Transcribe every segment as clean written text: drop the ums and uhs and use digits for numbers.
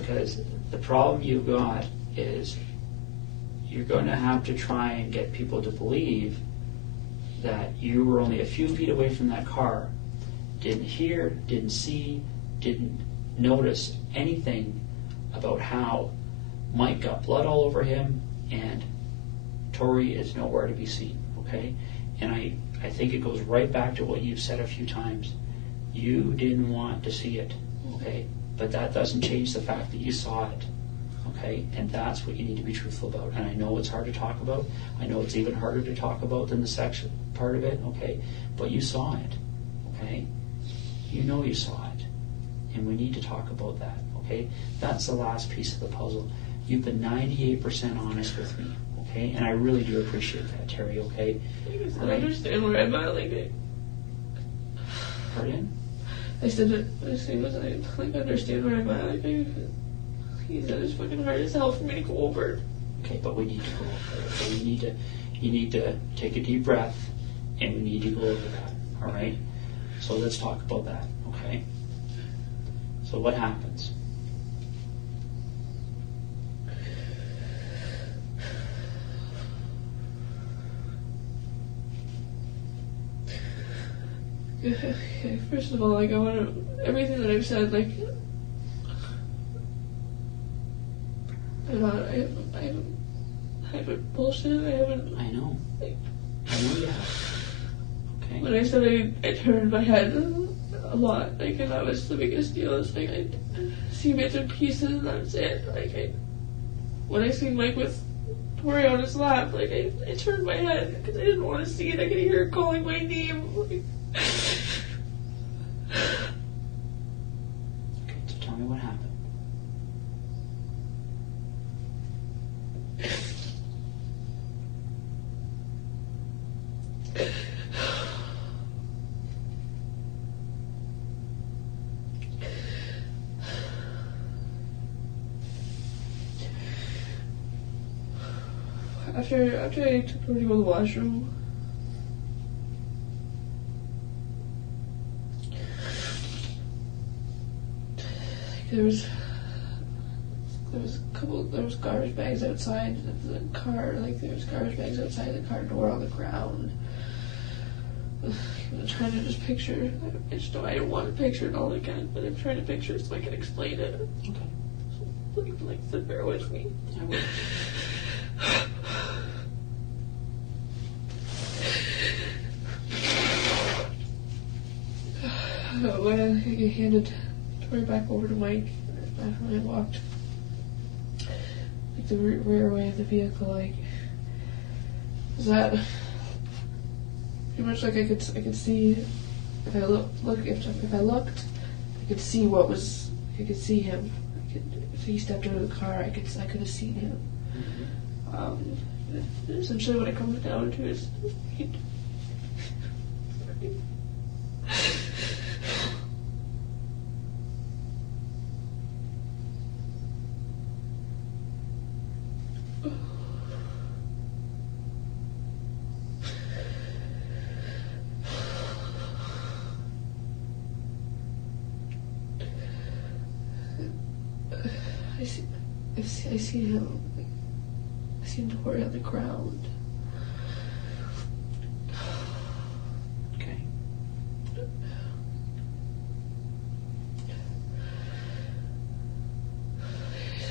because the problem you've got is you're going to have to try and get people to believe that you were only a few feet away from that car, didn't hear, didn't see, didn't notice anything about how Mike got blood all over him and Tori is nowhere to be seen, okay? And I think it goes right back to what you've said a few times. You didn't want to see it, okay? But that doesn't change the fact that you saw it, okay? And that's what you need to be truthful about. And I know it's hard to talk about. I know it's even harder to talk about than the sex part of it, okay? But you saw it, okay? You know you saw it. And we need to talk about that, okay? That's the last piece of the puzzle. You've been 98% honest with me, okay? And I really do appreciate that, Terri, okay? I understand where I'm at, like, Pardon? I said, I understand where I'm at, like, he said it's fucking hard as hell for me to go over it. Okay, but we need to go over it. So you need to take a deep breath, and we need to go over that, all right? So let's talk about that, okay? So what happens? Okay, first of all, like, I want to, everything that I've said, like, I haven't bullshit, I know. Like, I know you have. Okay. When I said I turned my head a lot, like, and that was the biggest deal, it's like, I see bits and pieces, and that's it, like, when I seen Mike with Tori on his lap, like, I turned my head, because I didn't want to see it, I could hear her calling my name, like, Okay, so tell me what happened. After I took her to go to the washroom, there was garbage bags outside the car, like there was garbage bags outside the car door on the ground. I'm trying to just picture, I just know I don't want to picture it all again, but I'm trying to picture it so I can explain it. Okay. So bear with me. I will. When I handed Tori back over to Mike, when I walked like the rear way of the vehicle, like, is that pretty much like I could see if I if I looked, I could see I could see him. If he stepped out of the car, I could have seen him. Essentially, what it comes down to is I see him. I see him Tori on the ground. Okay.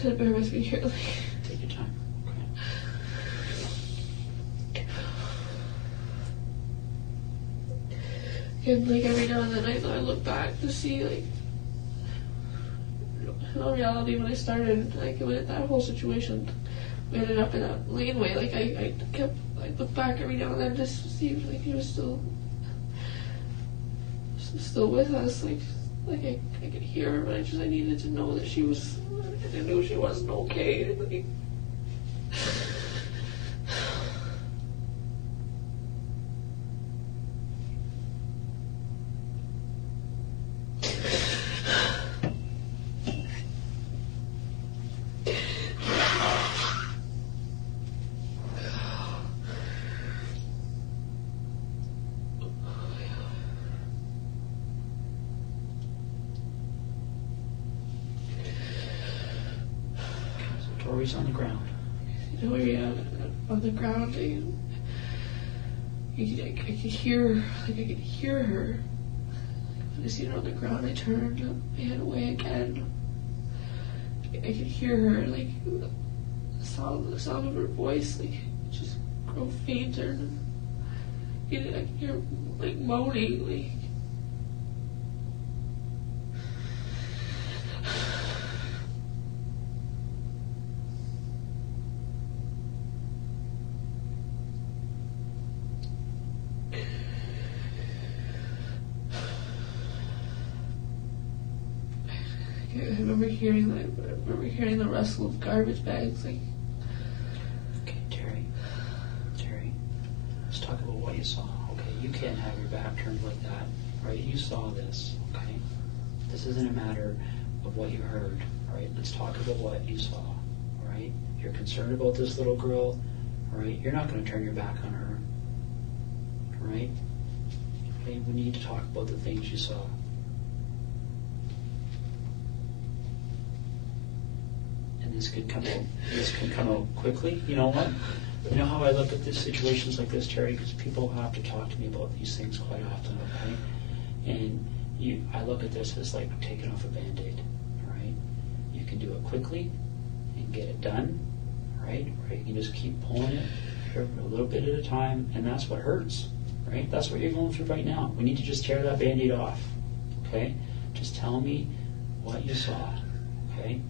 So bear with me here. Take your time. Okay. And like every now and then I look back to see, like, in reality, when I started, like, with that whole situation, we ended up in a laneway. Like, I look back every now and then just to see if, like, he was still with us. Like I could hear her, but I needed to know that she was. I knew she wasn't okay. Like, Tori's on the ground. Tori on the ground. I could hear, I could hear her. When I seen her on the ground, I turned my head away again. I could hear her, the sound of her voice, just grow fainter. I could hear her, moaning, I remember hearing the rustle of garbage bags. Okay, Terri, let's talk about what you saw. Okay, you can't have your back turned like that, right? You saw this, okay? This isn't a matter of what you heard, right? Let's talk about what you saw, all right? You're concerned about this little girl, all right? You're not going to turn your back on her, all right? Okay, we need to talk about the things you saw. This can come out quickly. You know what? You know how I look at these situations like this, Terri? Because people have to talk to me about these things quite often, okay? And I look at this as like taking off a Band-Aid, all right? You can do it quickly and get it done, right? Or you can just keep pulling it a little bit at a time, and that's what hurts, right? That's what you're going through right now. We need to just tear that Band-Aid off, okay? Just tell me what you saw, okay?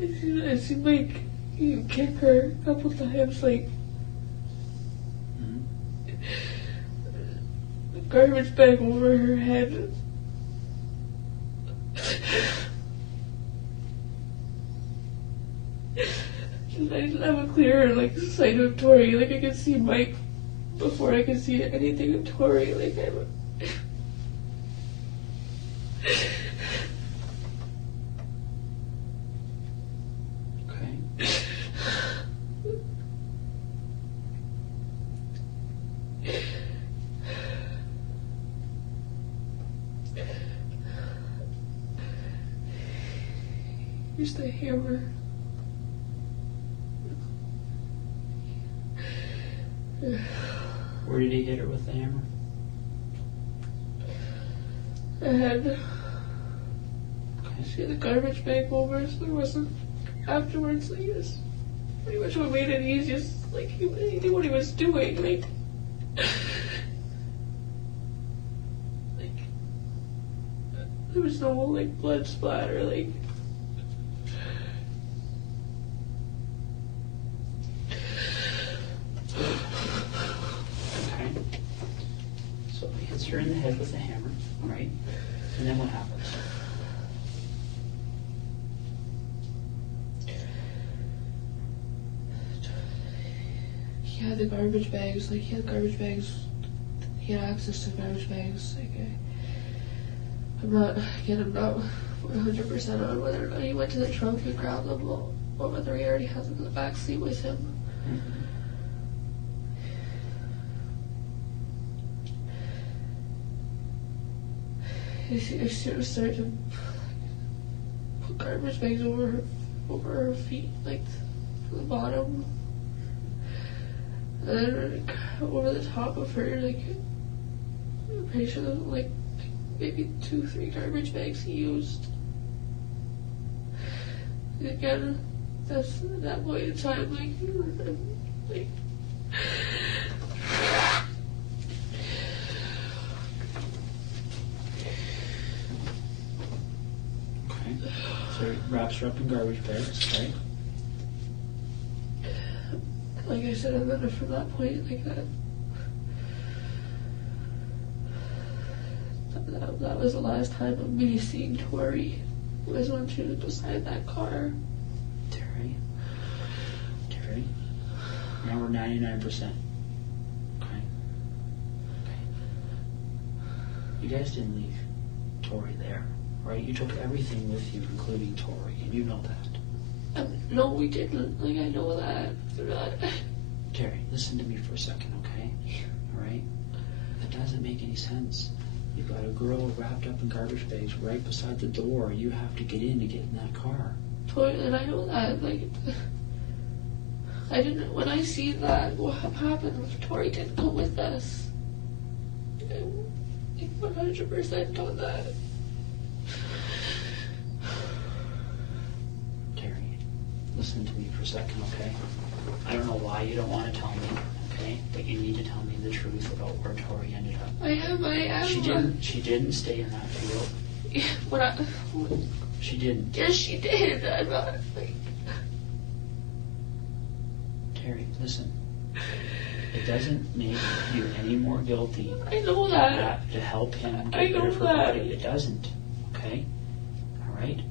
I seen you kick her a couple times, the garbage bag over her head. And I didn't have a clearer sight of Tori. I could see Mike before I could see anything of Tori. Here's the hammer. Where did he hit her with the hammer? The head. She had the garbage bag over, so there wasn't. Afterwards, just pretty much what made it easiest. He knew what he was doing. There was no blood splatter. Okay. So he hits her in the head with a hammer, right? And then what happens? He had the garbage bags. He had garbage bags. He had access to garbage bags. I'm not 100% on whether or not he went to the trunk and grabbed them, or whether he already had them in the back seat with him. He started to put garbage bags over her feet, from the bottom, and then over the top of her. I'm pretty sure there was maybe 2-3 garbage bags he used. And again, that's at that point in time, Okay. So it wraps her up in garbage bags, right? Like I said, and then from that point, that was the last time of me seeing Tori. It was when she was beside that car. Terri. Now we're 99%. Okay. You guys didn't leave Tori there, right? You took everything with you, including Tori, and you know that. No, we didn't. I know that. Terri, listen to me for a second, okay? All right? That doesn't make any sense. You've got a girl wrapped up in garbage bags right beside the door. You have to get in to get in that car. And I know that, like, I didn't, when I seen that, what happened, Tori didn't go with us. I'm 100% on that. Terri, listen to me for a second, okay? I don't know why you don't want to tell me, okay? But you need to tell me the truth about where Tori ended up. I am. She didn't stay in that field. She didn't. Yes, she did. I'm not, like... Terri, listen. It doesn't make you any more guilty. I know that. To help him I get know rid of her that. body. It doesn't. Okay? Alright?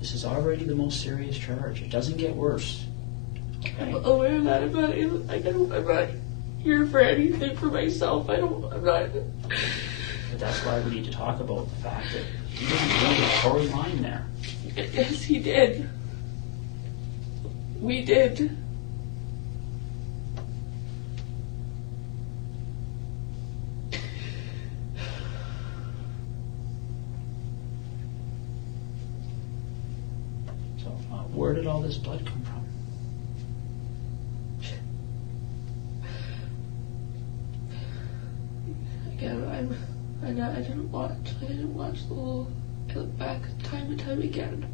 This is already the most serious charge. It doesn't get worse. Okay? I'm aware of that. I'm not here for anything for myself. I'm not... But that's why we need to talk about the fact that he didn't bring a Tory line there. Yes, he did. We did. So, where did all this blood come from? Again, I didn't watch the whole. I look back time and time again.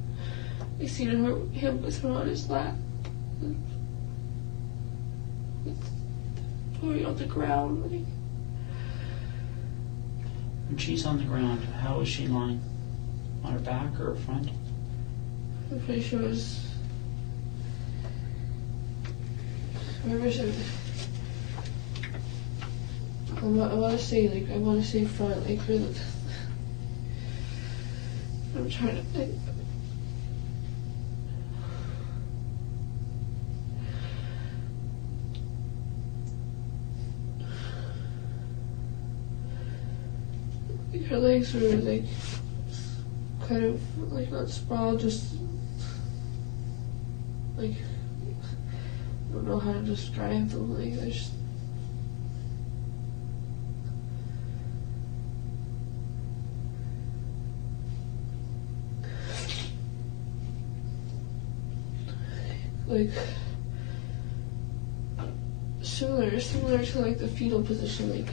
I seen him with her on his lap. With Tori on the ground. Like, When she's on the ground, how is she lying? On her back or her front? I'm pretty sure it was. I want to say front, like for the. I'm trying to think. Her legs were like kind of like not sprawled, just like I don't know how to describe them. Like they're just. Like similar to like the fetal position, like.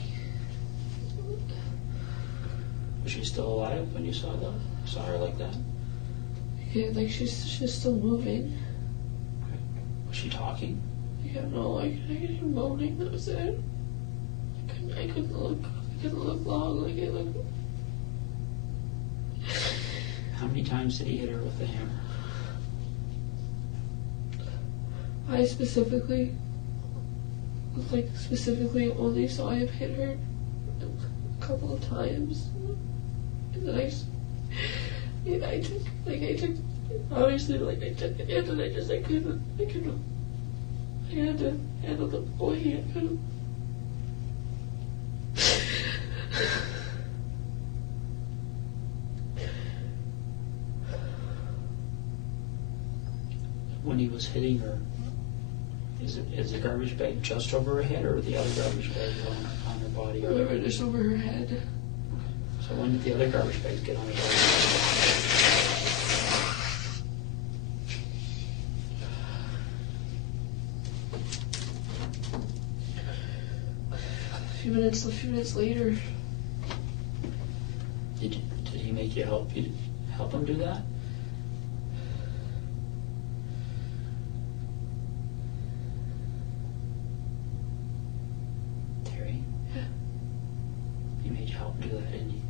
Was she still alive when you saw her like that? Yeah, like she's still moving. Okay. Was she talking? Yeah, no, like I could hear moaning. That was it. I couldn't look long. Like it looked. How many times did he hit her with the hammer? I specifically only saw him hit her a couple of times. And then I took obviously like I took it in and I couldn't I had to handle the boy. I couldn't. When he was hitting her, is the garbage bag just over her head or the other garbage bag on her body? I remember just over her head. Okay. So when did the other garbage bags get on her body? A few minutes later. Did he make you help him do that? Terri? Yeah. He made you help him do that, didn't he?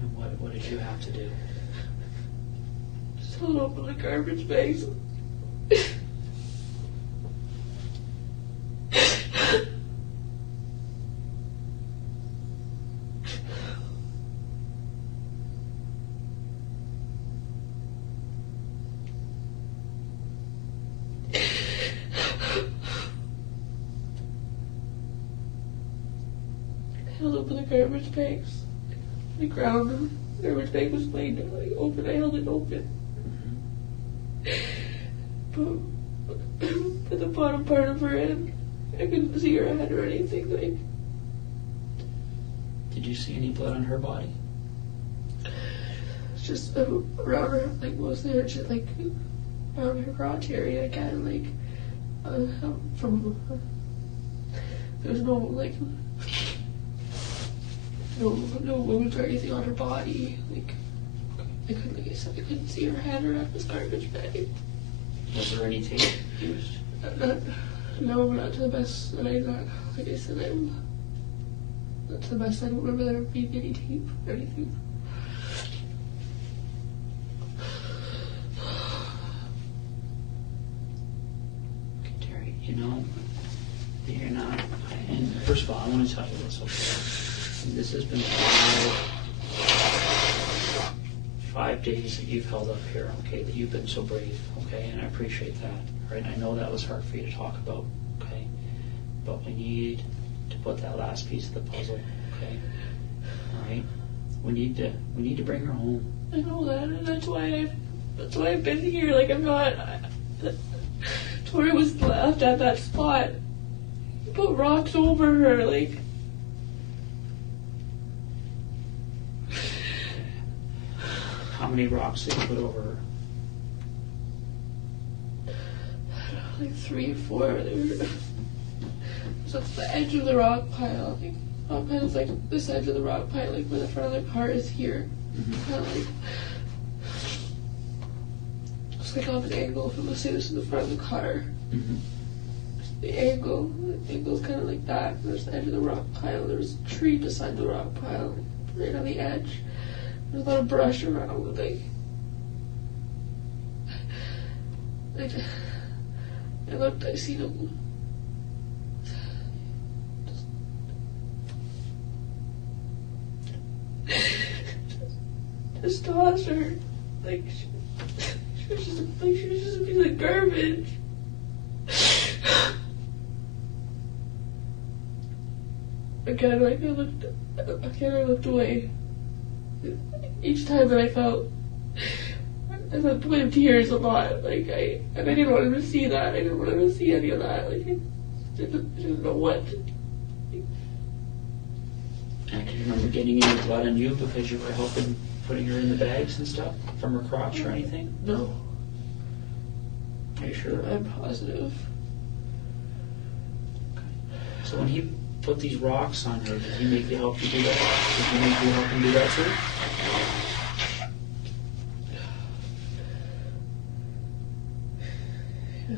And what did you have to do? Just hold open the garbage bags. Held open the garbage bags. The ground, the garbage bag was laid open. I held it open. But put the bottom part of her in. I couldn't see her head or anything. Like, did you see any blood on her body? it's just around her, like mostly her, just like around her crotch area, kind of like from. There was no like no wounds or anything on her body. Like like I said, I couldn't see her head or this garbage bag. Was there any tape used? No, not to the best that I got. Like I said, not to the best. I don't remember there being any tape or anything. Okay, Terri, you know, you're not. And first of all, I want to tell you this. Okay, this has been 5 days that you've held up here. Okay, that you've been so brave. Okay, and I appreciate that. Right, I know that was hard for you to talk about. Okay, but we need to put that last piece of the puzzle. Okay, all right. We need to bring her home. I know that, and that's why I've been here. Like, I'm not. Tori was left at that spot. He put rocks over her, like. How many rocks did you put over her? Like 3 or 4. They were. So it's the edge of the rock pile. Like, rock pile is like this edge of the rock pile, like where the front of the car is here. Mm-hmm. Kind of like. It's like off an angle. If I'm gonna say this in the front of the car. Mm-hmm. The angle's kind of like that. There's the edge of the rock pile. There's a tree beside the rock pile, right on the edge. There's a lot of brush around. Like, I looked. I seen him. Just tossed her. Like she was just a piece of garbage. Again, like I looked away. Each time that I felt the point of tears a lot. Like I didn't want him to see that. I didn't want him to see any of that. Like I didn't know what. And do you remember getting any blood on you because you were helping putting her in the bags and stuff from her crotch or anything? No. Are you sure? I'm positive. Okay. So when he put these rocks on her, did he make you help you do that? Did he make you help him do that too? Yeah.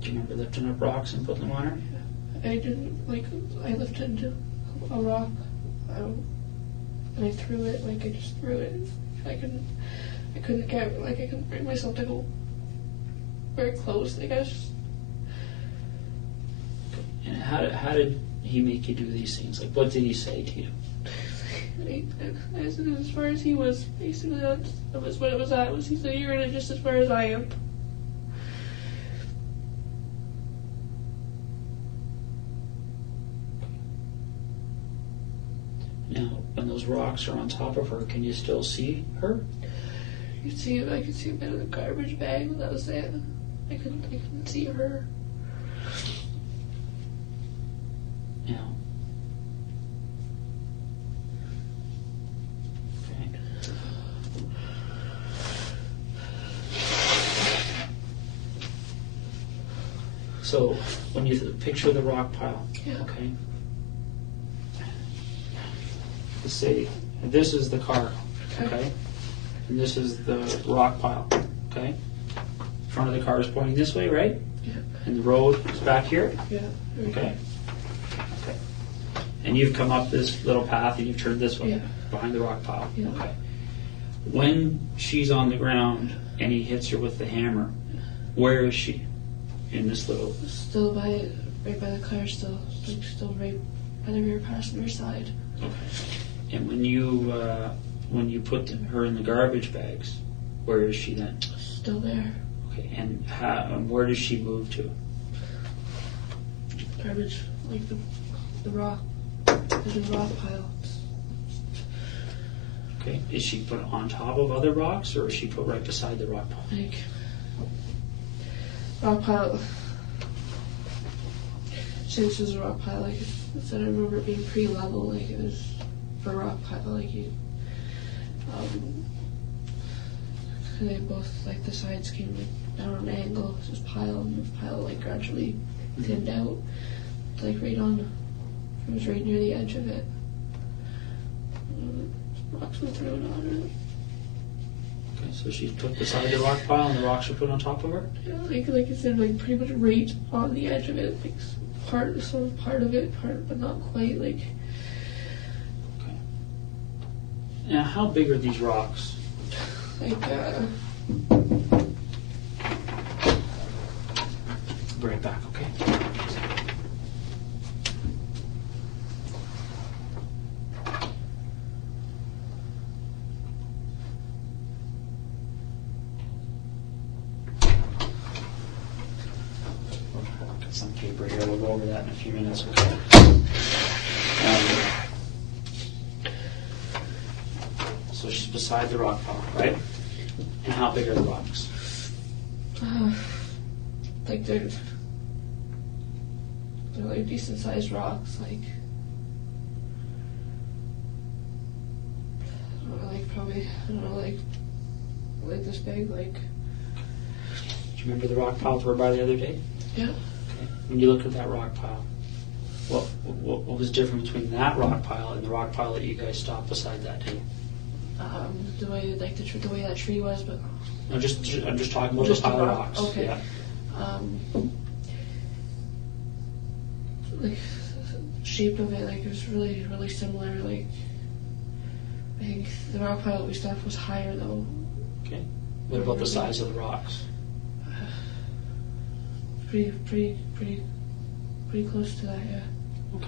Do you remember lifting up rocks and putting them on her? I didn't, like, I lifted a rock and I threw it, like, I just threw it. I couldn't bring myself to go very close, I guess. And how did he make you do these things? Like, what did he say to you? I said as far as he was, basically that was what it was at. He said, you're in it just as far as I am. Now, when those rocks are on top of her, can you still see her? I could see a bit of the garbage bag, but that was it. I couldn't see her. Now. Okay. So, when you picture the rock pile, Yeah. okay? Let's say this is the car, okay? And this is the rock pile, okay? Front of the car is pointing this way, right? Yeah. And the road is back here, Yeah. okay? Okay. And you've come up this little path and you've turned this way, Yeah. behind the rock pile, Yeah. okay? When she's on the ground and he hits her with the hammer, where is she in this little? Still right by the car, still right by the rear passenger side. Okay. And when you put her in the garbage bags, where is she then? Still there. Okay. And where does she move to? Garbage, like the rock, the rock pile. Okay. Is she put on top of other rocks, or is she put right beside the rock pile? Like rock pile. Since it was a rock pile, like I said, I remember it being pretty level, like it was for a rock pile, like you. They both, like the sides came like down on an angle, just pile, and the pile like gradually thinned out, like right on. It was right near the edge of it. Rocks were thrown on her. Okay, so she took the side of the rock pile and the rocks were put on top of her? Yeah, like I said, like pretty much right on the edge of it, like part of it, but not quite, like. Okay. Now, how big are these rocks? Like, Bring it back, okay? Got some paper here, we'll go over that in a few minutes, okay? So she's beside the rock pile, right? And how big are the rocks? like they're like decent sized rocks, like I don't know, like probably like this big, like. Do you remember the rock piles we were by the other day? Yeah. Okay. When you looked at that rock pile, what was different between that rock pile and the rock pile that you guys stopped beside that day? The way the way that tree was, but. No, I'm just talking about Just the pile of rock? rocks. Okay. Yeah. Like shape of it, like it was really, really similar. Like I think the rock pile that we stopped was higher though. Okay. What about the size of the rocks? Pretty close to that, yeah. Okay.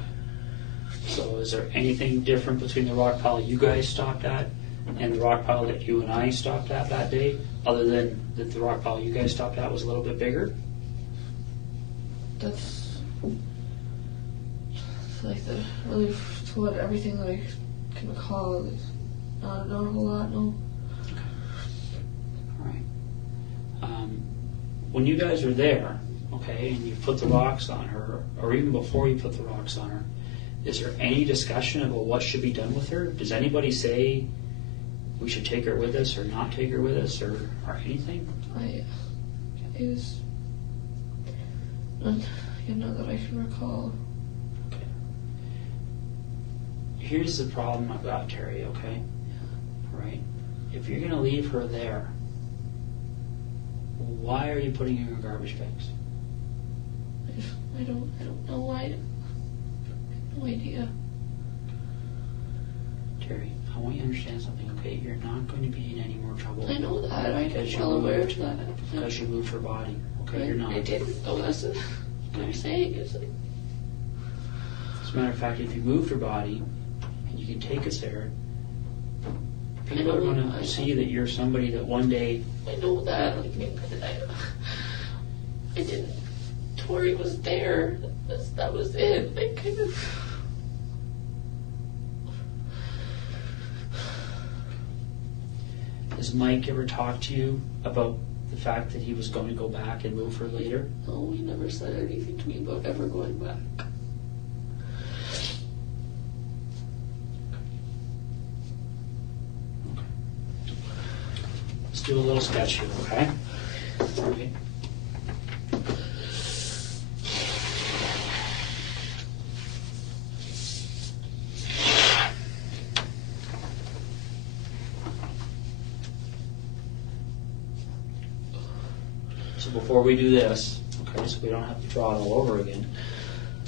So is there anything different between the rock pile you guys stopped at and the rock pile that you and I stopped at that day, other than that the rock pile you guys stopped at was a little bit bigger? That's like the really to what everything that I can recall. Not a whole lot, no. Okay. All right. When you guys were there, okay, and you put the rocks on her, or even before you put the rocks on her, is there any discussion about what should be done with her? Does anybody say we should take her with us or not take her with us or anything? Not that I can recall. Okay. Here's the problem I've got, Terry, okay? Right? If you're going to leave her there, why are you putting her in garbage bags? I don't know why. I have no idea. Terry, I want you to understand something, okay? You're not going to be in any more trouble. I know that. I'm well aware of that. Because you moved her body, okay? You're not. I didn't. Oh, that's what I'm saying. It's like. As a matter of fact, if you moved her body and you can take us there, people are going to see that you're somebody that one day. I know that. Like, I didn't. Tori was there. That was it. Like, kind of. Has Mike ever talked to you about the fact that he was going to go back and move her later? No, he never said anything to me about ever going back. Let's do a little sketch here, okay? All right. So before we do this, okay, so we don't have to draw it all over again,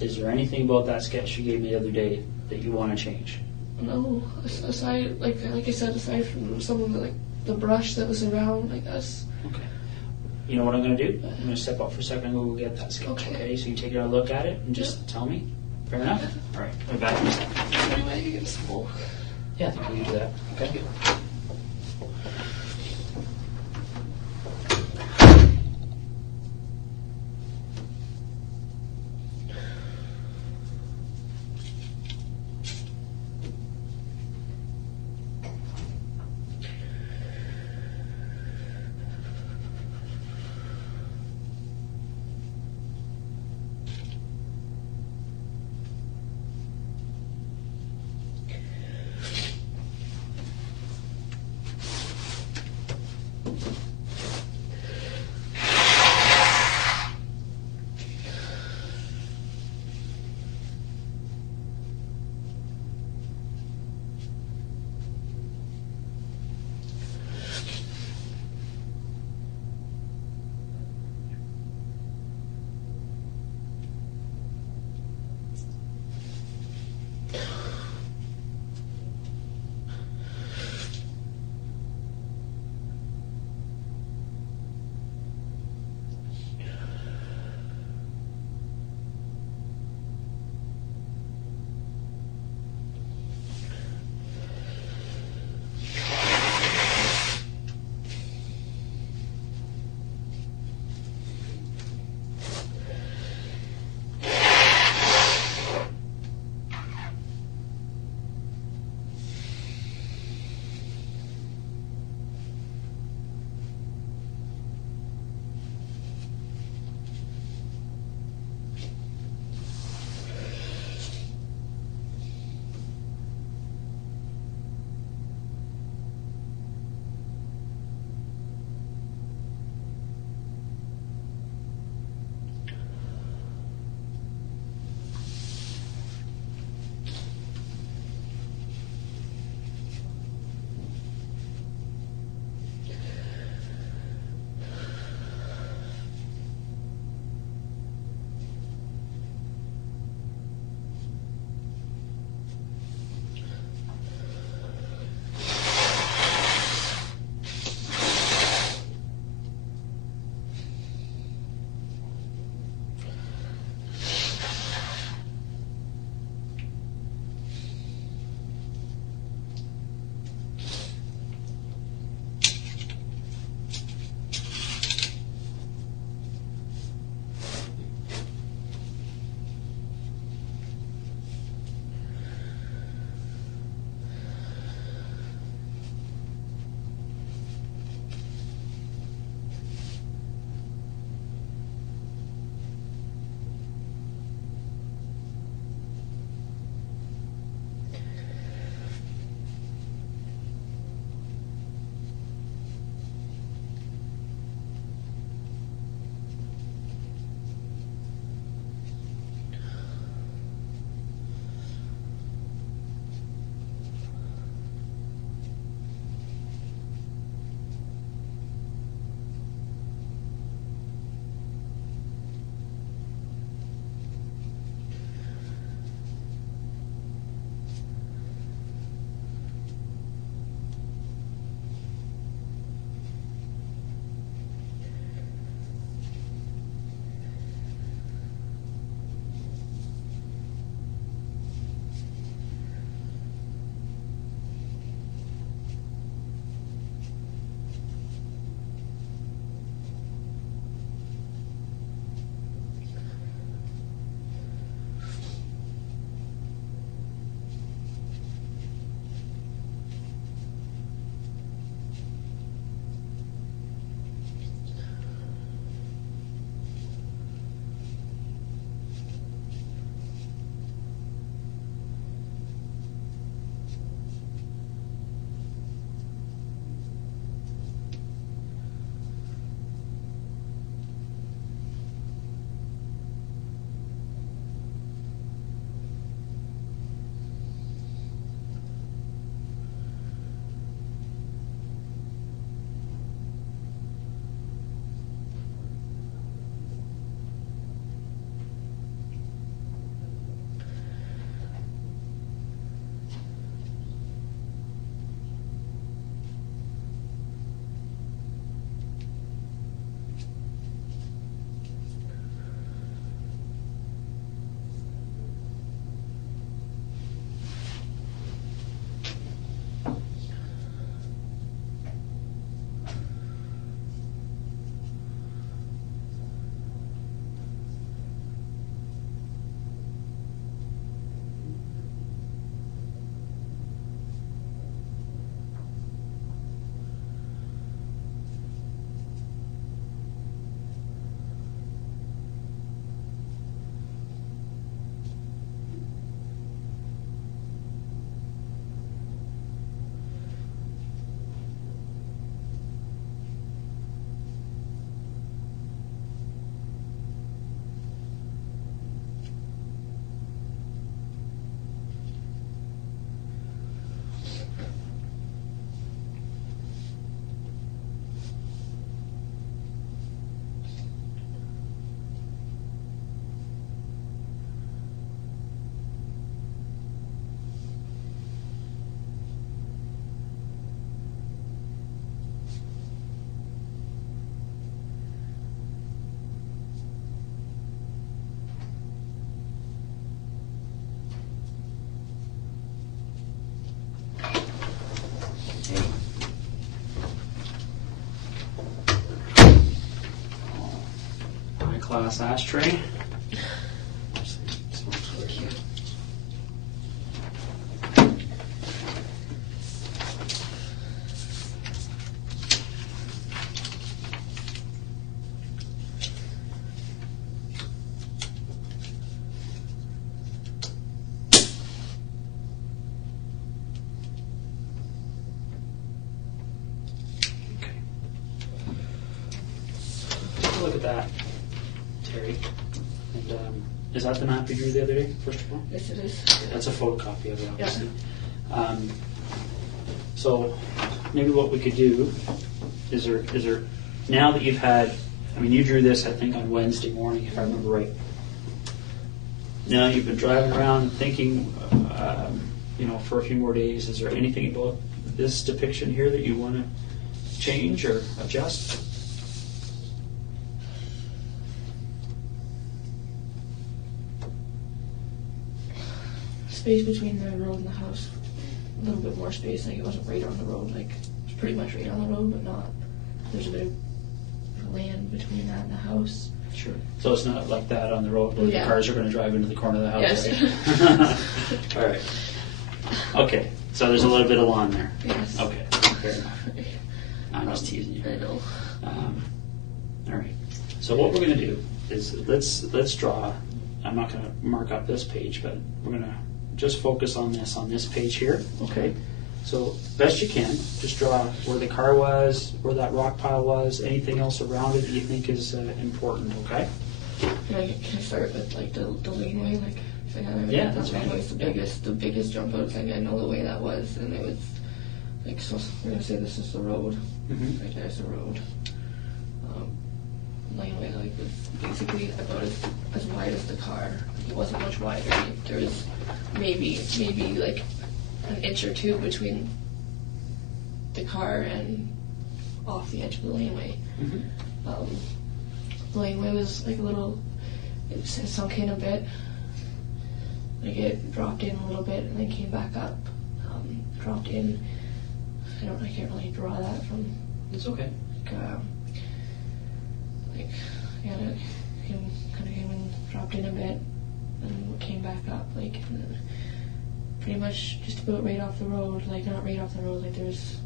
is there anything about that sketch you gave me the other day that you want to change? No, aside, like I said, aside from some of the brush that was around, like us. Okay. You know what I'm going to do? I'm going to step up for a second and we'll get that sketch, okay? So you take a look at it and just tell me. Fair enough? All right, I'll be back in a second. Anyway, I can get some more. Yeah, I think we can do that. Okay. class ashtray. Look at that, Terry. And is that the map you drew the other day, first of all? Yes, it is. That's a photocopy of it, obviously. Yeah. So maybe what we could do is there now that you've had, I mean, you drew this, I think, on Wednesday morning, if I remember right. Now you've been driving around and thinking, for a few more days. Is there anything about this depiction here that you want to change or adjust? Space between the road and the house, a little bit more space. Like it wasn't right on the road. Like it was pretty much right on the road, but not. There's a bit of land between that and the house. Sure. So it's not like that on the road where the cars are going to drive into the corner of the house, yes. Right? All right. Okay. So there's a little bit of lawn there. Yes. Okay. Fair enough. I'm just teasing you. I know. All right. So what we're going to do is let's draw. I'm not going to mark up this page, but we're going to just focus on this page here. Okay. So best you can, just draw where the car was, where that rock pile was, anything else around it that you think is important. Okay. Can I start with like the laneway? Like, yeah, that's right. Was the biggest jump out. Like I know the way that was, and it was like so. We're gonna say this is the road. Mm-hmm. Right there's the road. Laneway like was basically about as wide as the car. It wasn't much wider. There was maybe like an inch or two between the car and off the edge of the laneway. Mm-hmm. The laneway was like a little, it sunk in a bit. Like it dropped in a little bit and then came back up. Dropped in. I can't really draw that from. It's okay. It came and dropped in a bit and came back up. Like pretty much just about right off the road. Like not right off the road. Like there's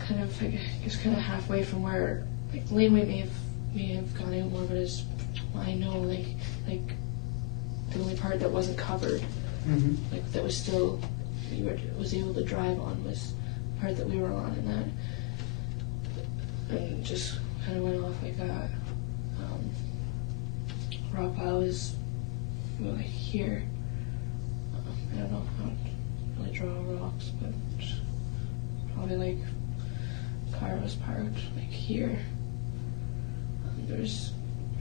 kind of I guess kind of halfway from where like the laneway may have gone in more, but as I know like the only part that wasn't covered, mm-hmm. like that was still was able to drive on was the part that we were on, and just kind of went off like that. Rock pile is like here. I don't know how to really draw rocks, but probably like car was parked like here. There's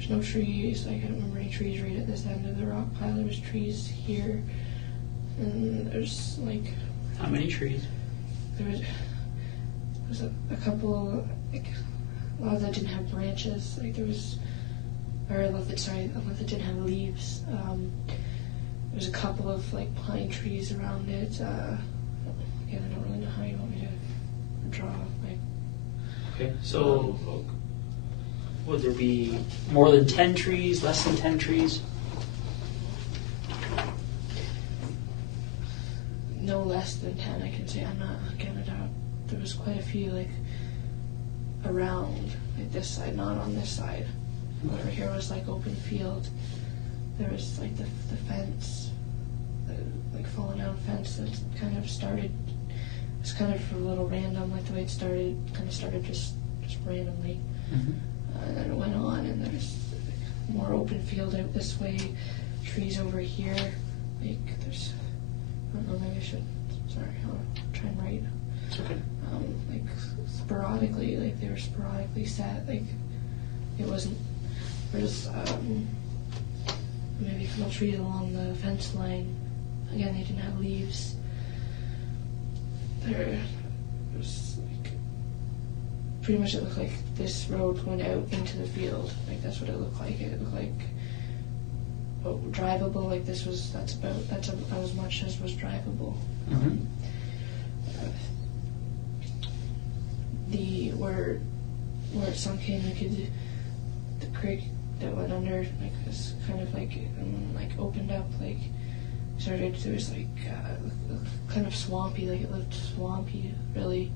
no trees. Like I don't remember any trees right at this end of the rock pile. There was trees here, and there's like how many trees? There was a couple. Like a lot of that didn't have branches. Like there was, or a lot that didn't have leaves. There's a couple of like pine trees around it. Again, I don't really know how you want me to draw. Like, okay, so would there be more than 10 trees, less than 10 trees? No less than 10, I can say. I'm not getting it out. There was quite a few like around like this side, not on this side. Over here was like open field. There was like the fence, like fallen down fence that kind of started. It's kind of a little random, like the way it started. Kind of started just randomly, mm-hmm. And then it went on, and there's like, more open field out this way. Trees over here. Like there's, I don't know. Maybe I should. Sorry, I'll try and write. It's okay. Like sporadically, like they were sporadically set. Like it wasn't. There's maybe little trees along the fence line. Again, they didn't have leaves. There was like pretty much it looked like this road went out into the field. Like that's what it looked like. It looked like drivable. Like that's about as much as was drivable. where it sunk in, the creek that went under, like, was kind of like, opened up, like, started, there was like, kind of swampy, like it looked swampy, really.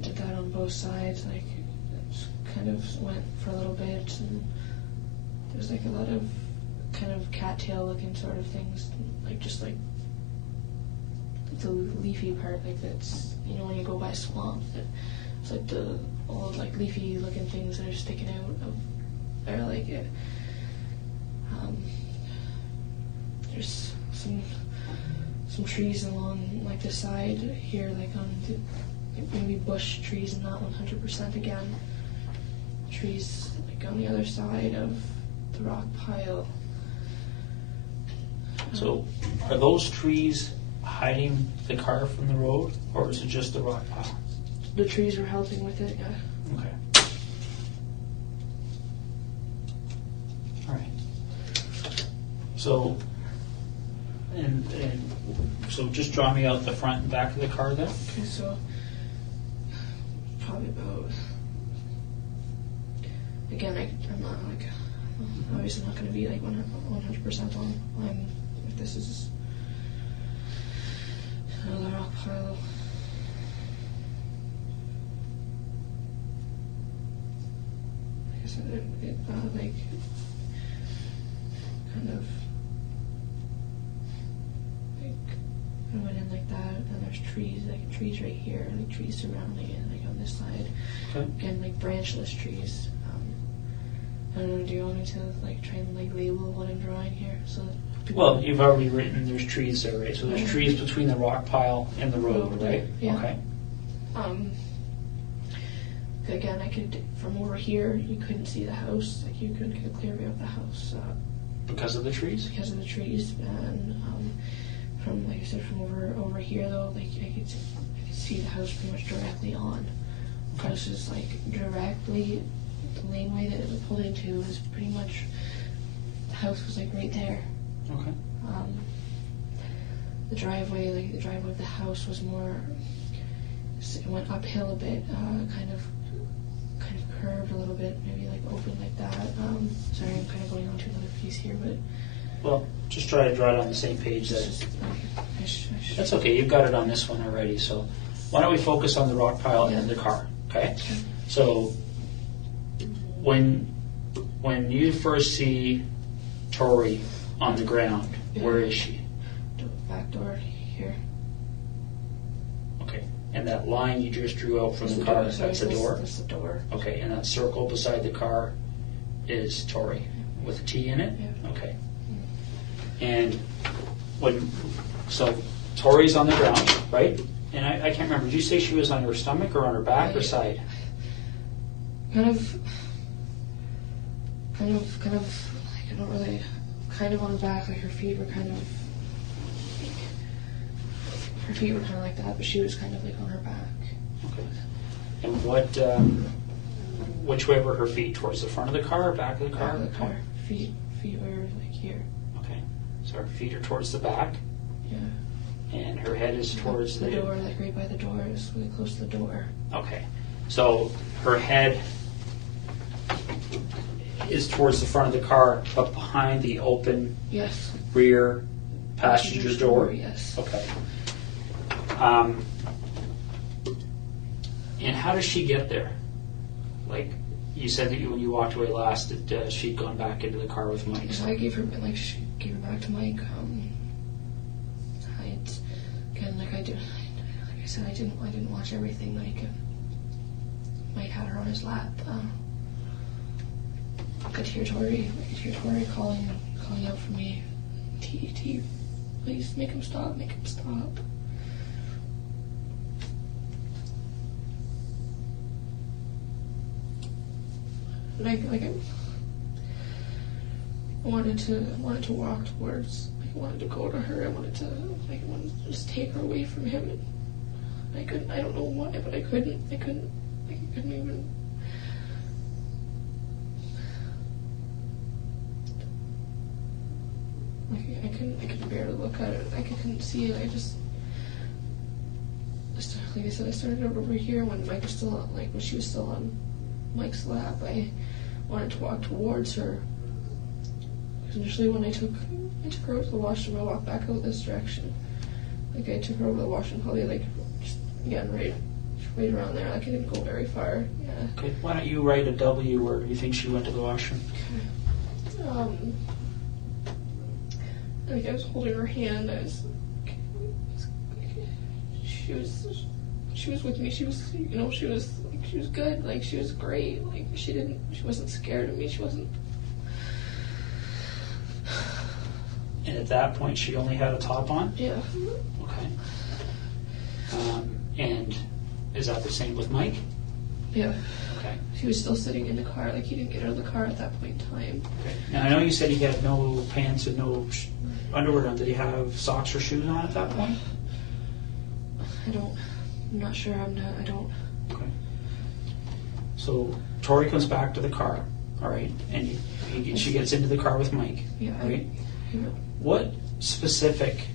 Did that on both sides, like, it kind of went for a little bit, and there's like a lot of kind of cattail looking sort of things, like just like the leafy part, like that's, you know, when you go by swamp, it's like the old like leafy looking things that are sticking out of there, like it. There's some trees along like the side here, like on the, like maybe bush trees and not 100% again. Trees like on the other side of the rock pile. So, are those trees hiding the car from the road, or is it just the rock pile? The trees were helping with it, yeah. Okay. All right. So, and so just draw me out the front and back of the car then. Okay, so probably about, again, I'm not like, obviously not going to be like 100% on. If this is another rock pile. Like I said, it like kind of like I went in like that, and there's trees, like trees right here, like trees surrounding it, like on this side. Okay. Again, like branchless trees. I don't know, do you want me to like try and like label what I'm drawing here? So that Well, you've already written there's trees there, right? So there's Okay. trees between the rock pile and the road, right? Yeah. Okay. Again, I could, from over here, you couldn't see the house, like you couldn't get a clear view of the house Because of the trees? because of the trees. And from, like I said, from over here though, like I could see the house pretty much directly on. The house is like directly, the laneway that it pulled into was pretty much, the house was like right there. Okay. The driveway of the house was more, it went uphill a bit, kind of curved a little bit, maybe like open like that. Sorry, I'm kind of going on to another piece here, but Well, just try to draw it on the same page. it's That just like, That's okay. You've got it on this one already. So why don't we focus on the rock pile and the car? Okay. So when you first see Tori on the ground, where is she? back door here. Okay. And that line you just drew out from That's the car, door, sorry, that's the door? That's the door. Okay. And that circle beside the car is Tori with a T in it? Yeah. Okay. And so Tori's on the ground, right? And I can't remember, did you say she was on her stomach or on her back or side? Kind of, like I don't really, kind of on the back, like her feet were kind of like that, but she was kind of like on her back. Okay. And which way were her feet? Towards the front of the car or back of the car? Back of the car. Feet were like here. Okay. So her feet are towards the back Yeah. and her head is towards the door, like right by the door, is really close to the door. Okay. So her head is towards the front of the car, but behind the open Yes. rear passenger door? Yes. Okay. And how does she get there? Like, you said that when you walked away last, that she'd gone back into the car with Mike. So I gave her back to Mike. Like I said, I didn't watch everything. Like Mike had her on his lap. I could hear Tori calling out for me. T, please make him stop. I wanted to walk towards. I wanted to go to her. I wanted to just take her away from him. And I couldn't. I don't know why, but I couldn't. I couldn't even. I couldn't bear to look at it. I couldn't see it. like I said, I started over here when Mike was still on, when she was still on Mike's lap. I wanted to walk towards her. Because initially when I took her over to the washroom, I walked back out this direction. Like I took her over to the washroom, probably just again right around there. Like I didn't go very far. Yeah. Okay. Why don't you write a W where you think she went to the washroom? I was holding her hand. She was with me. She was, she was good. Like she was great. Like she wasn't scared of me. She wasn't. And at that point, she only had a top on? Yeah. Okay. And is that the same with Mike? Yeah. Okay. He was still sitting in the car. Like he didn't get out of the car at that point in time. Okay. Now I know you said he had no pants and no underwear on. Did he have socks or shoes on at that point? I'm not sure. I don't. Okay. So Tori comes back to the car, all right, and she gets into the car with Mike, Yeah. right? What specific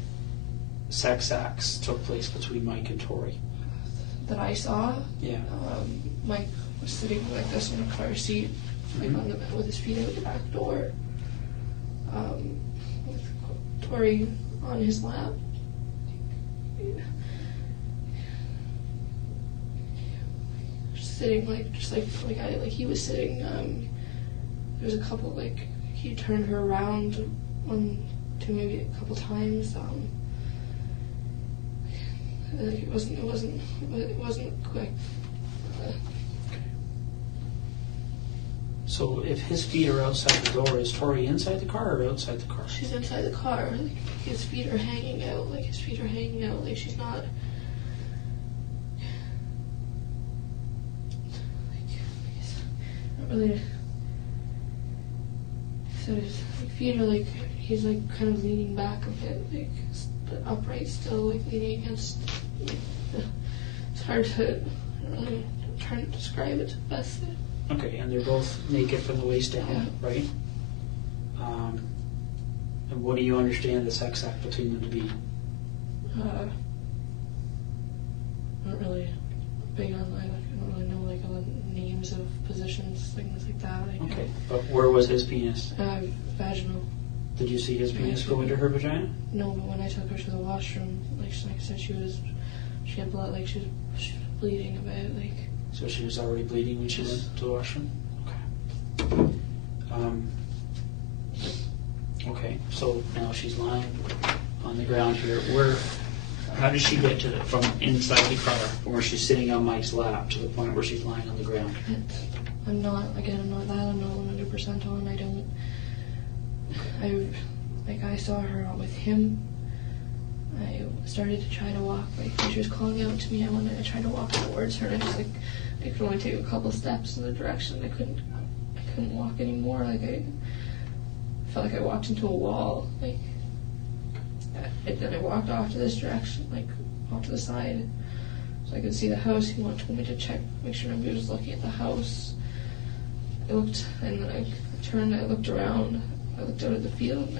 sex acts took place between Mike and Tori? That I saw. Yeah. Mike was sitting like this in a car seat, with his feet out the back door. With Tori on his lap. Sitting like he was sitting. There was a couple he turned her around maybe a couple times. It wasn't quick. So if his feet are outside the door, is Tori inside the car or outside the car? She's inside the car. His feet are hanging out. Like she's not. Really. So his feet are he's kind of leaning back a bit, but upright still, leaning against. It's hard to. I'm trying to describe it the best. Okay, and they're both naked from the waist down, Yeah. right? And what do you understand the sex act between them to be? Not really big on. I don't really know all the names of positions, things like that. Okay, but where was his penis? Vaginal. Did you see his penis go into her vagina? No, but when I took her to the washroom, like I said, she had blood, she was bleeding a bit, So she was already bleeding when she went to the washroom? Okay. Okay, so now she's lying on the ground here. How did she get from inside the car, from where she's sitting on Mike's lap, to the point where she's lying on the ground? I'm not 100% on. I saw her with him. I started to try to walk, when she was calling out to me, I tried to walk towards her, and I could only take a couple steps in the direction. I couldn't walk anymore. I felt like I walked into a wall. And then I walked off to this direction, off to the side, so I could see the house. He told me to check, make sure nobody was looking at the house. I looked, and then I turned, I looked around, I looked out at the field, and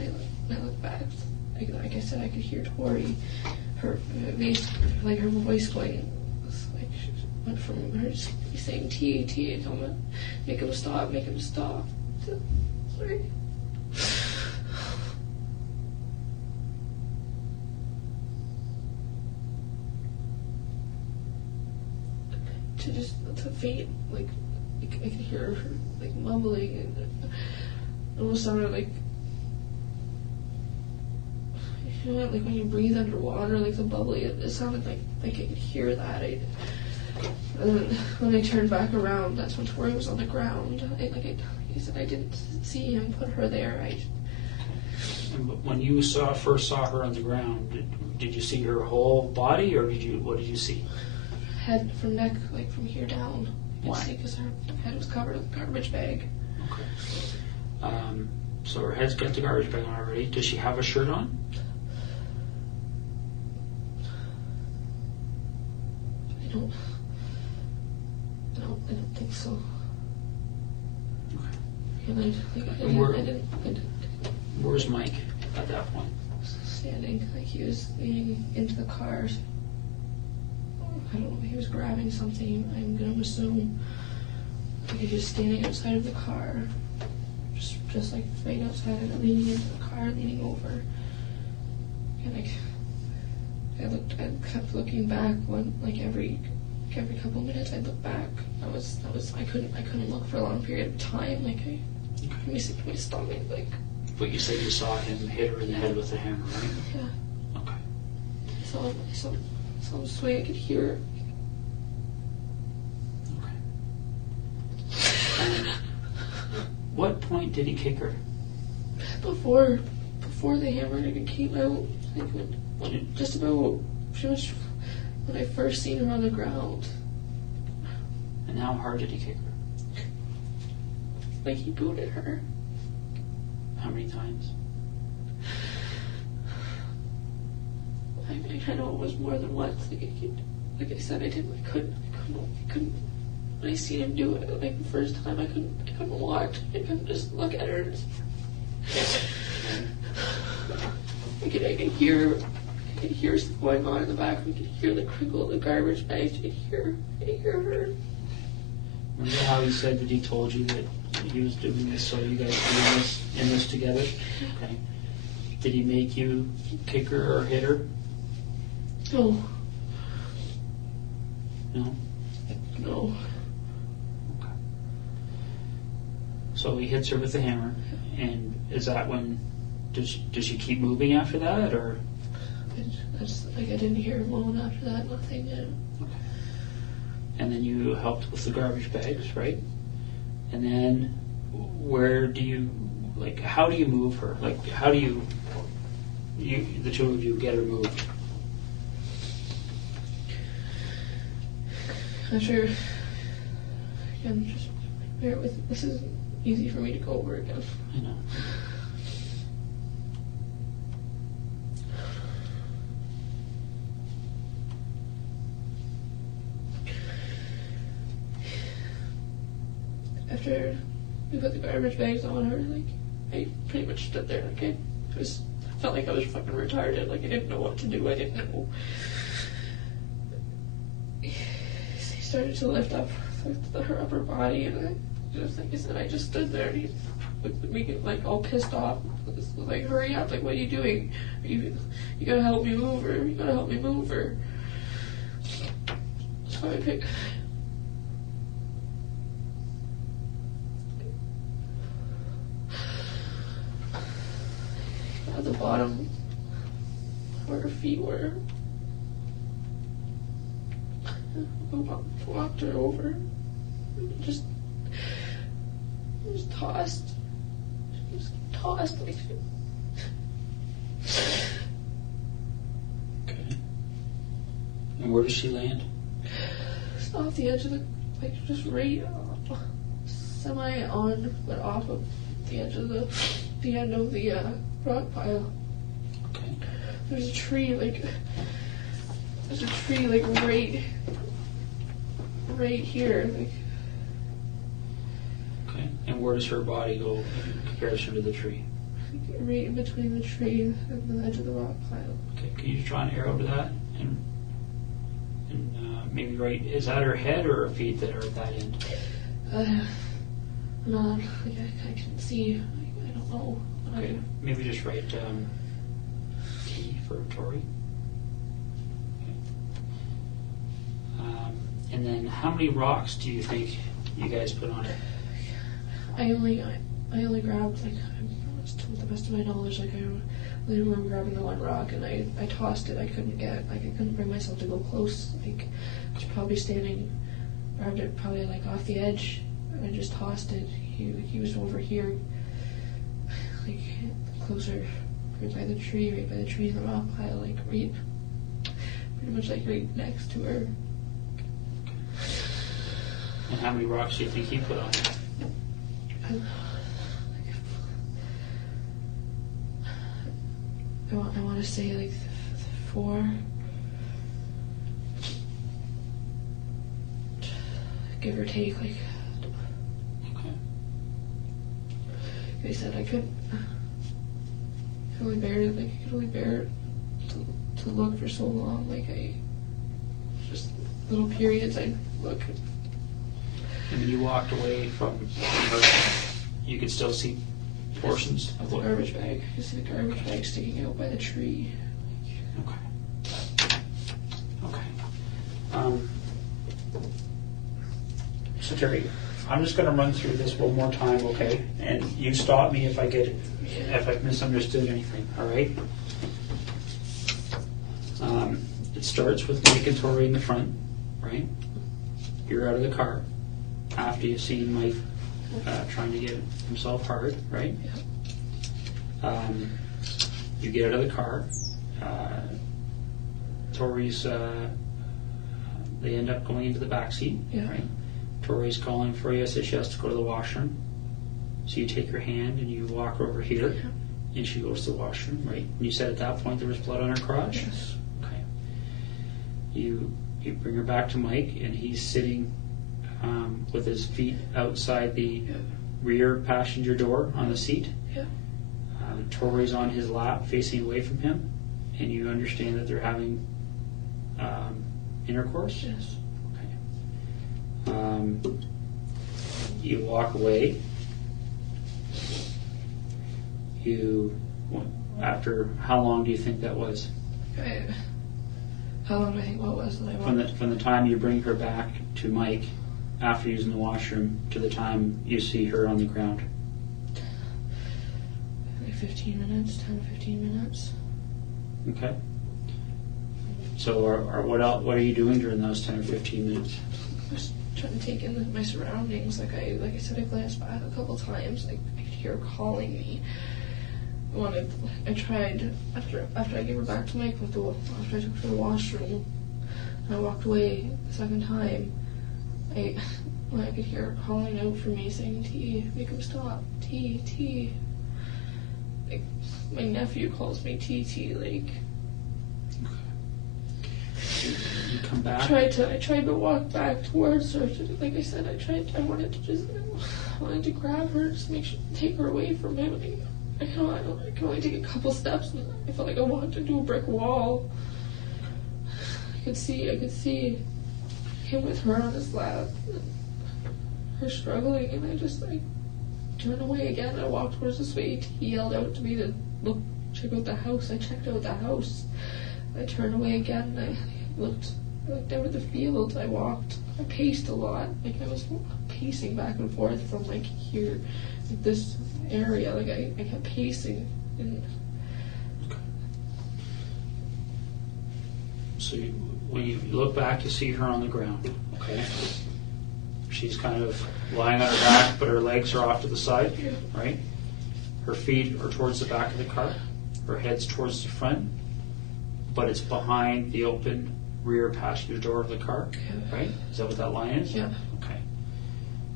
I looked back. Like I said, I could hear Tori, her voice going, she went from her just saying T, tell me, make him stop, sorry. To faint, I could hear her mumbling, and it almost sounded like when you breathe underwater, the bubbly. It sounded like I could hear that. And then when I turned back around, that's when Tori was on the ground. He said I didn't see him put her there. And when you first saw her on the ground, did you see her whole body, or what did you see? Head from neck, from here down. Why? Because her head was covered with a garbage bag. Okay. So her head's got the garbage bag on already. Does she have a shirt on? I don't think so. Okay. And I didn't. Where's Mike at that point? Standing, he was leaning into the car. I don't know, he was grabbing something, I'm gonna assume. Like he was standing outside of the car, just like right outside of it, leaning into the car, leaning over. And like, I kept looking back every couple minutes I'd look back. I couldn't look for a long period of time. Like my stomach, like. But you said you saw him hit her in the head with a hammer, right? Yeah. Okay. I saw him sway. I could hear it. Okay. And what point did he kick her? Before the hammer even came out, like just about pretty much when I first seen her on the ground. And how hard did he kick her? Like he booted her. How many times? I know it was more than once. Like I said, I couldn't. When I seen him do it, like the first time, I couldn't watch. I couldn't just look at her. I could hear stuff going on in the back. We could hear the crinkle of the garbage bags. I could hear her. Remember how he said that he told you that he was doing this so you guys were in this together? Okay. Did he make you kick her or hit her? No. No? No. Okay. So he hits her with the hammer, and is that when, does she keep moving after that, or? I didn't hear her moan after that, nothing. Okay. And then you helped with the garbage bags, right? And then how do you move her? Like, how do you the two of you get her moved? I'm sure, again, just bear with, this isn't easy for me to go over again. I know. After we put the garbage bags on her, like, I pretty much stood there, like, I felt like I was fucking retarded, like, I didn't know what to do, I didn't know. He started to lift up her upper body, and I just, like I said, I just stood there, and he looked at me, like, all pissed off, like, hurry up, like, what are you doing? You gotta help me move her, you gotta help me move her. So I picked... at the bottom where her feet were. I walked her over. Just tossed. Just tossed like. Okay. And where does she land? Just off the edge of the, like, just right semi on, but off of the edge of the end of the rock pile. Okay. There's a tree like right here. Like. Okay. And where does her body go in comparison to the tree? Right in between the tree and the edge of the rock pile. Okay. Can you draw an arrow to that? And maybe right, is that her head or her feet that are at that end? No, like I can see. I don't know. Okay. Maybe just write T for Tori. Okay. And then how many rocks do you think you guys put on it? I only grabbed, like, to the best of my knowledge, like, I only remember grabbing the one rock, and I tossed it. I couldn't bring myself to go close. Like, I was probably grabbed it probably like off the edge, and I just tossed it. He was over here, like, closer, right by the tree in the rock pile, like, pretty much like right next to her. And how many rocks do you think he put on it? I want to say like 4, give or take. Like, okay. Like I said, I could only bear it. Like, I could only bear it to look for so long. Like, I just little periods I'd look. And when you walked away from her, you could still see portions of the garbage bag. I could see the garbage bag sticking out by the tree. Okay. Okay. So Terri, I'm just going to run through this one more time, okay? And you stop me if I've misunderstood anything, all right? It starts with Mike and Tori in the front, right? You're out of the car after you've seen Mike trying to get himself hard, right? Yeah. You get out of the car. Tori's, they end up going into the back seat, Yeah. right? Tori's calling for you, says she has to go to the washroom. So you take her hand and you walk over here, Yeah. and she goes to the washroom, right? And you said at that point there was blood on her crotch? Yes. Okay. You bring her back to Mike, and he's sitting with his feet outside the rear passenger door on the seat. Yeah. Tori's on his lap, facing away from him, and you understand that they're having intercourse? Yes. Okay. You walk away. After how long do you think that was? How long do I think what was that I walked? From the time you bring her back to Mike after using the washroom to the time you see her on the ground? Like 15 minutes, 10 to 15 minutes. Okay. So what are you doing during those 10 or 15 minutes? Just trying to take in my surroundings. Like I said, I glanced back a couple times. Like I could hear her calling me. I tried after I gave her back to Mike after I took her to the washroom, and I walked away the second time. I could hear her calling out for me, saying, "T, make him stop, T." Like my nephew calls me TT. Like. You come back. I tried to walk back towards her. Like I said, I wanted to grab her, just take her away from him. I can only take a couple steps, and I felt like I walked into a brick wall. I could see him with her on his lap, and her struggling, and I turned away again. I walked towards the suite. He yelled out to me to check out the house. I checked out the house. I turned away again. I looked out at the field. I paced a lot. Like I was pacing back and forth from like here, like this area. Like I kept pacing. And so when you look back, you see her on the ground. Okay. She's kind of lying on her back, but her legs are off to the side, right? Her feet are towards the back of the car. Her head's towards the front, but it's behind the open rear passenger door of the car, right? Is that what that line is? Yeah. Okay.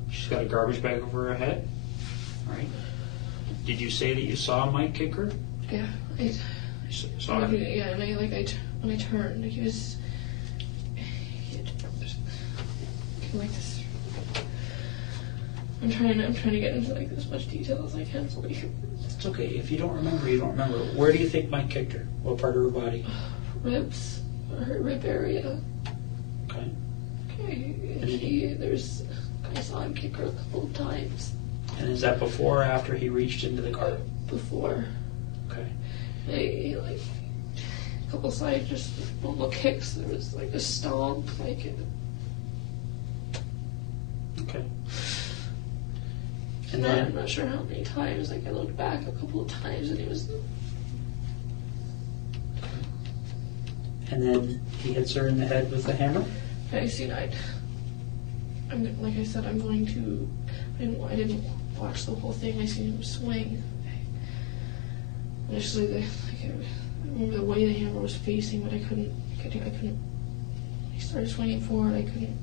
She's got a garbage bag over her head, right? Did you say that you saw Mike kick her? Yeah. Saw her? Yeah, and when I turned, he was like this. I'm trying to get into like as much detail as I can. So it's okay. If you don't remember, you don't remember. Where do you think Mike kicked her? What part of her body? Ribs. Her rib area. Okay. I saw him kick her a couple of times. And is that before or after he reached into the car? Before. Okay. He like a couple side just normal kicks. There was like a stomp, like. Okay. And then I'm not sure how many times. Like I looked back a couple of times, and he was. And then he hits her in the head with a hammer? I seen like I said, I'm going to. I didn't watch the whole thing. I seen him swing. Initially, I remember the way the hammer was facing, but I couldn't. He started swinging forward. I couldn't.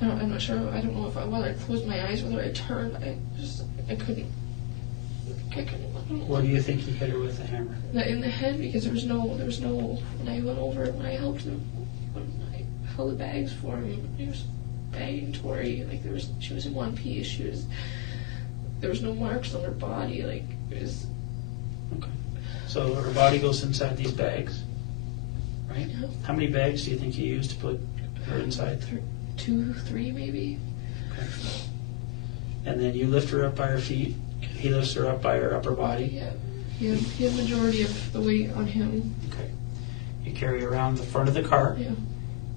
I'm not sure. I don't know whether I closed my eyes, whether I turned. I couldn't. What do you think he hit her with the hammer? In the head, because there was no. When I went over, when I helped him, when I held the bags for him, he was bagging Tori. Like she was in one piece. There was no marks on her body. Like it was. Okay. So her body goes inside these bags. right? Yeah. How many bags do you think you used to put her inside? 2, 3 maybe. Okay. And then you lift her up by her feet. He lifts her up by her upper body. Yeah. He had majority of the weight on him. Okay. You carry her around the front of the car. Yeah.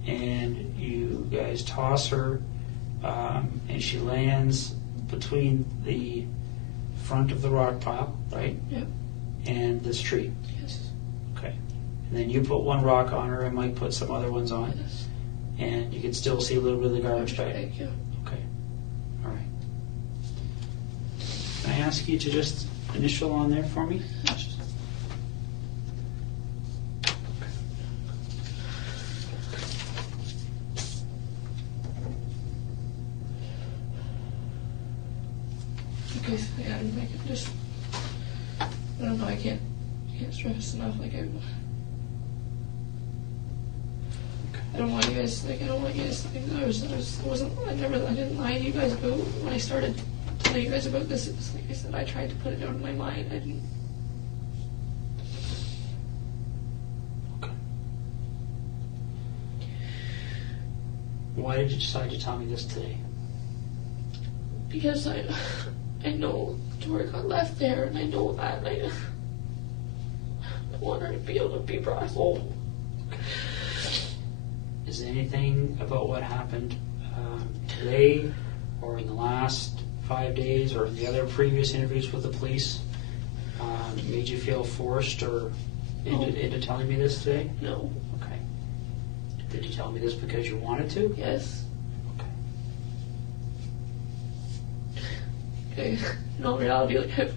And you guys toss her, and she lands between the front of the rock pile, right? Yep. And the street. Yes. Okay. And then you put one rock on her, and Mike put some other ones on. Yes. And you can still see a little bit of the garbage bag. Yeah. Okay. All right. Can I ask you to just initial on there for me? Okay, so yeah, I can just, I don't know, I can't stress enough, like I don't want you guys, like, I don't want you guys to think that I didn't lie to you guys about, when I started telling you guys about this, it was like I said, I tried to put it out of my mind, I didn't. Okay. Why did you decide to tell me this today? Because I know Tori got left there, and I know that, and I want her to be able to be brought home. Is there anything about what happened today or in the last 5 days or in the other previous interviews with the police made you feel forced or into telling me this today? No. Okay. Did you tell me this because you wanted to? Yes. Okay. In all reality, like, I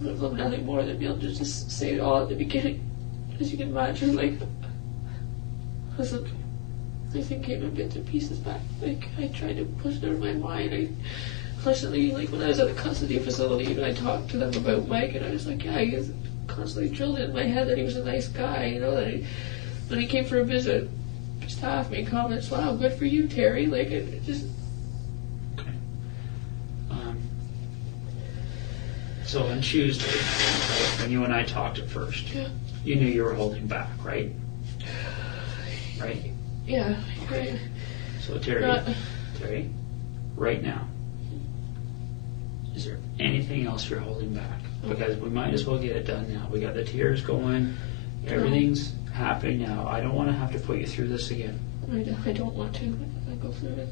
would have loved nothing more than be able to just say it all at the beginning. As you can imagine, like, listen, everything came in bits and pieces back. Like, I tried to push it out of my mind. I constantly, like, when I was at a custody facility, even I talked to them about Mike, and I was like, yeah, he was constantly drilled in my head that he was a nice guy, you know, that when he came for a visit, staff made comments, wow, good for you, Terry. Like, it just. So on Tuesday, right, when you and I talked at first, Yeah. you knew you were holding back, right? Right? Yeah. Okay. So Terry, right now, is there anything else you're holding back? Because we might as well get it done now. We got the tears going, everything's happening now. I don't want to have to put you through this again. I don't want to. I go through it.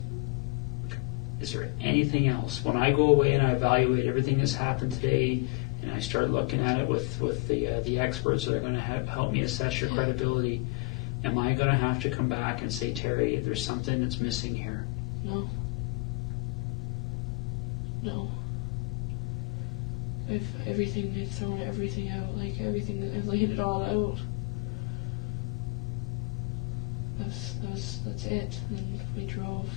Is there anything else? When I go away and I evaluate everything that's happened today, and I start looking at it with the experts that are going to help me assess your credibility, am I going to have to come back and say, Terry, there's something that's missing here? No. No. I've thrown everything out, like everything, I've laid it all out. That's it. And we drove